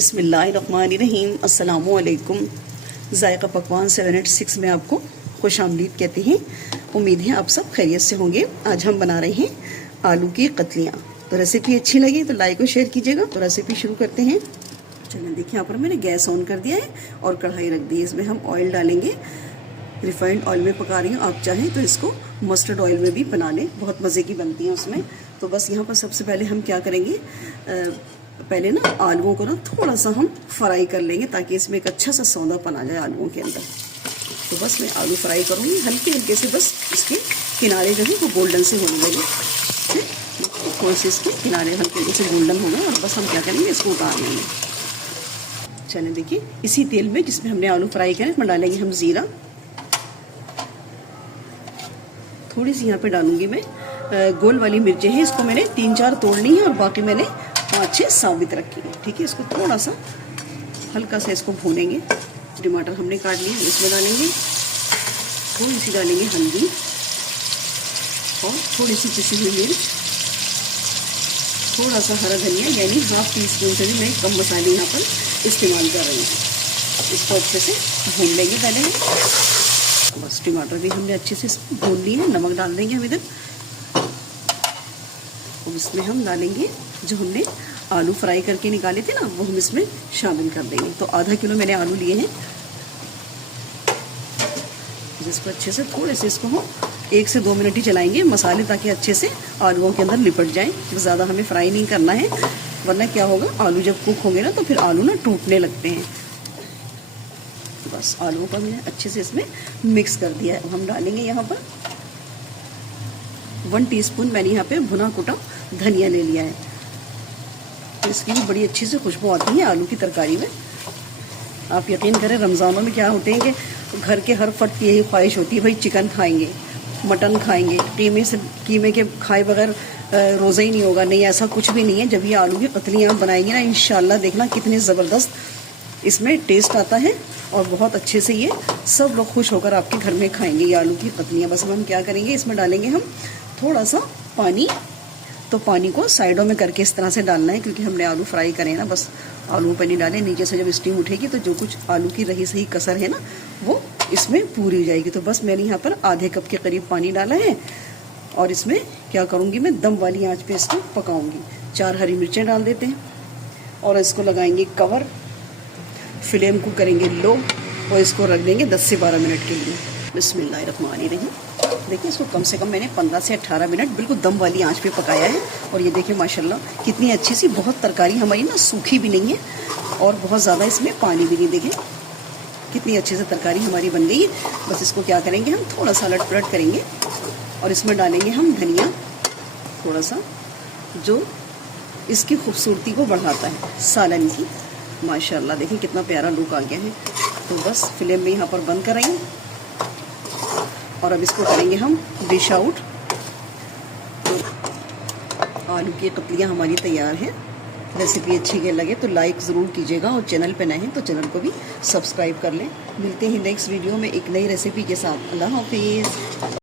बिस्मिल्लाहिर्रहमानिर्रहीम। अस्सलामुअलैकुम। जायका पकवान 786 में आपको खुशामदीद कहते हैं। उम्मीद है आप सब खैरियत से होंगे। आज हम बना रहे हैं आलू की कतलियाँ। तो रेसिपी अच्छी लगी तो लाइक और शेयर कीजिएगा। तो रेसिपी शुरू करते हैं। चलिए देखिए, यहाँ पर मैंने गैस ऑन कर दिया है और कढ़ाई रख दी है। इसमें हम ऑयल डालेंगे। रिफाइंड ऑयल में पका रही हूँ, आप चाहें तो इसको मस्टर्ड ऑयल में भी बना लें, बहुत मज़े की बनती है उसमें। तो बस यहाँ पर सबसे पहले हम क्या करेंगे, पहले ना आलूओं को ना थोड़ा सा हम फ्राई कर लेंगे ताकि इसमें एक अच्छा सा सौंधापन आ जाए आलूओं के अंदर। तो बस मैं आलू फ्राई करूँगी हल्के हल्के से, बस इसके किनारे जो है वो गोल्डन से होने लगे। थोड़े से इसके किनारे हल्के हल्के से गोल्डन हो गए और बस हम क्या करेंगे, इसको उतार लेंगे। चलिए देखिए, इसी तेल में जिसमें हमने आलू फ्राई करे उसमें डालेंगे हम ज़ीरा। थोड़ी सी यहाँ पे डालूंगी मैं गोल वाली मिर्चें हैं, इसको मैंने 3-4 तोड़नी है और बाकी मैंने 5-6 साबित रखी है। ठीक है, इसको थोड़ा सा हल्का सा इसको भूनेंगे। टमाटर हमने काट लिए, इसमें डालेंगे। थोड़ी सी डालेंगे हल्दी और थोड़ी सी पिसी हुई मिर्च, थोड़ा सा हरा धनिया, यानी 1/2 टीस्पून से भी मैं कम मसाले यहाँ पर इस्तेमाल कर रही हूँ। इसको अच्छे से भून लेंगे पहले। बस टमाटर भी हमने अच्छे से भून लिए हैं। नमक डाल देंगे हम इधर। अब इसमें हम डालेंगे जो हमने आलू फ्राई करके निकाले थे ना, वो हम इसमें शामिल कर देंगे। तो आधा किलो मैंने आलू लिए हैं, जिसको अच्छे से थोड़े से इसको हम 1 से 2 मिनट ही चलाएंगे मसाले, ताकि अच्छे से आलूओं के अंदर लिपट जाए। ज़्यादा हमें फ्राई नहीं करना है, वरना क्या होगा, आलू जब कुक होंगे ना तो फिर आलू ना टूटने लगते हैं। बस आलूओं को मैंने अच्छे से इसमें मिक्स कर दिया है। हम डालेंगे यहाँ पर 1 टीस्पून मैंने यहाँ पे भुना कुटा धनिया ले लिया है। तो इसकी भी बड़ी अच्छी से खुशबू आती है आलू की तरकारी में। आप यकीन करें, रमज़ानों में क्या होते हैं कि घर के हर फर्द की यही ख्वाहिश होती है, भाई चिकन खाएंगे, मटन खाएंगे, कीमे के खाए बगैर रोज़ा ही नहीं होगा। नहीं, ऐसा कुछ भी नहीं है। जब ये आलू की कतलियाँ बनाएंगे ना, इंशाल्लाह देखना कितने ज़बरदस्त इसमें टेस्ट आता है और बहुत अच्छे से ये सब लोग खुश होकर आपके घर में खाएंगे ये आलू की कतलियाँ। बस हम क्या करेंगे, इसमें डालेंगे हम थोड़ा सा पानी। तो पानी को साइडों में करके इस तरह से डालना है, क्योंकि हमने आलू फ्राई करे ना, बस आलू पर नहीं डाले। नीचे से जब स्टीम उठेगी तो जो कुछ आलू की रही सही कसर है ना, वो इसमें पूरी हो जाएगी। तो बस मैंने यहाँ पर आधे कप के करीब पानी डाला है और इसमें क्या करूँगी, मैं दम वाली आँच पे इसको पकाऊँगी। 4 हरी मिर्चें डाल देते हैं और इसको लगाएंगे कवर। फ्लेम को करेंगे लो और इसको रख देंगे 10 से 12 मिनट के लिए। बिस्मिल्लाहिर्रहमानिर्रहीम। देखिए, इसको कम से कम मैंने 15 से 18 मिनट बिल्कुल दम वाली आंच पे पकाया है। और ये देखिए माशाल्लाह कितनी अच्छी सी, बहुत तरकारी हमारी ना सूखी भी नहीं है और बहुत ज़्यादा इसमें पानी भी नहीं। देखें कितनी अच्छी से तरकारी हमारी बन गई है। बस इसको क्या करेंगे, हम थोड़ा सा अलट पलट करेंगे और इसमें डालेंगे हम धनिया थोड़ा सा, जो इसकी खूबसूरती को बढ़ाता है सालन की। माशाल्लाह देखिए कितना प्यारा लुक आ गया है। तो बस फ्लेम में यहाँ पर बंद करेंगे और अब इसको करेंगे हम डिश आउट। तो आलू की कतलियाँ हमारी तैयार है। रेसिपी अच्छी लगे तो लाइक ज़रूर कीजिएगा और चैनल पे नए हैं तो चैनल को भी सब्सक्राइब कर लें। मिलते हैं नेक्स्ट वीडियो में एक नई रेसिपी के साथ। अल्लाह हाफिज़।